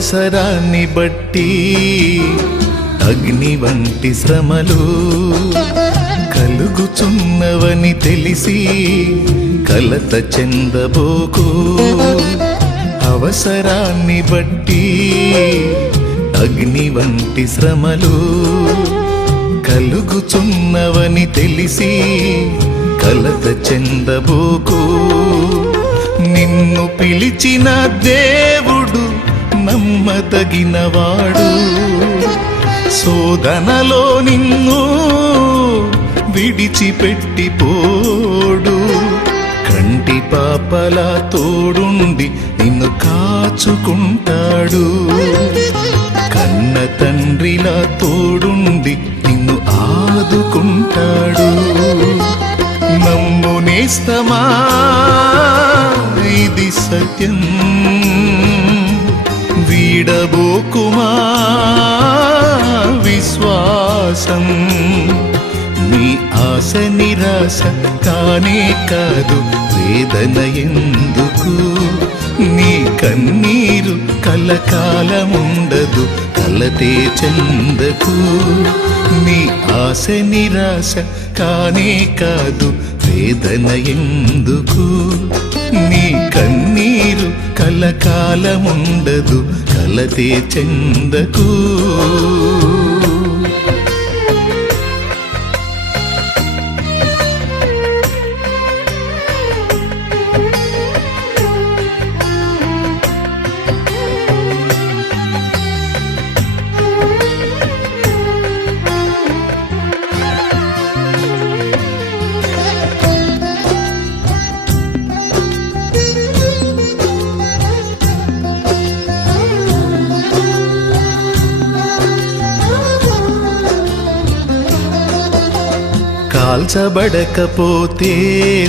అవసరాన్ని బట్టి అగ్ని వంటి శ్రమలు కలుగుచున్నవని తెలిసి కలత చెందబోకు. అవసరాన్ని బట్టి అగ్ని వంటి శ్రమలు కలుగుచున్నవని తెలిసి కలత చెందబోకు. నిన్ను పిలిచిన దేవుడు నమ్మదగినవాడు. శోధనలో నిన్ను విడిచిపెట్టిపోడు. కంటి పాపలా తోడుండి నిన్ను కాచుకుంటాడు. కన్న తండ్రిలా తోడుండి నిన్ను ఆదుకుంటాడు. నమ్ము నేస్తమా, ఇది సత్యం. వీడబోకుమా విశ్వాసం. నీ ఆశ నిరాశ కానే కాదు, వేదన ఎందుకు? నీ కన్నీరు కలకాలముండదు, కలతే చెందకు. నీ ఆశ నిరాశ కానే కాదు, వేదన ఎందుకు? నీ కన్నీరు కలకాలముండదు, కలతే చెందకు. కాల్చబడకపోతే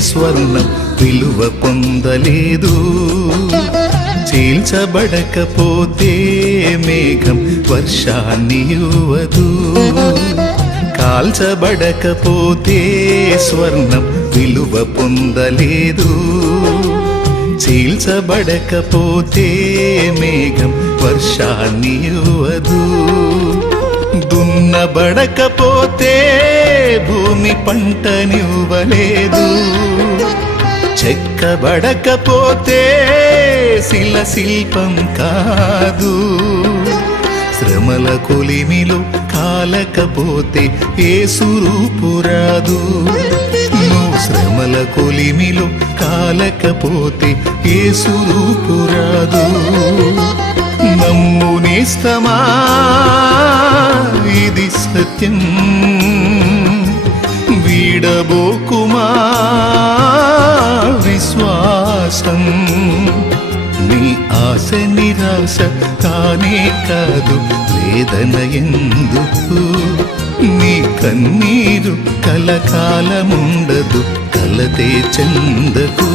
స్వర్ణం విలువ పొందలేదు. చీల్చబడకపోతే మేఘం వర్షాన్ని ఇవ్వదు. కాల్చబడకపోతే స్వర్ణం విలువ పొందలేదు. చీల్చబడకపోతే మేఘం వర్షాన్ని ఇవ్వదు. దున్నబడకపోతే భూమి పంటనివ్వలేదు. చెక్కబడకపోతే శిల శిల్పం కాదు. శ్రమల కొలిమిలో కాలకపోతే యేసు రూపు రాదు. నువ్వు శ్రమల కొలిమిలో కాలకపోతే యేసు రూపు రాదు. నమ్ము నేస్తమా, ఇది సత్యం. వీడబోకుమా విశ్వాసం. నీ ఆశ నిరాశ కానే కాదు, వేదన ఎందుకు? నీ కన్నీరు కలకాలముండదు, కలతే చెందకు.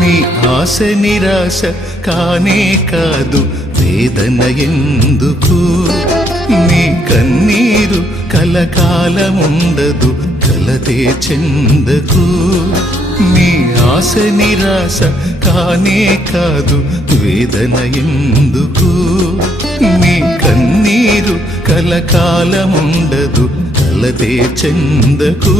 నీ ఆశ నిరాశ కానే కాదు, వేదన ఎందుకు? నీ కన్నీరు కలకాలముండదు, కలతే చెందకు. నీ ఆశ నిరాశ కానే కాదు, వేదన ఎందుకు? నీ కన్నీరు కలకాలముండదు, కలతే చెందకు.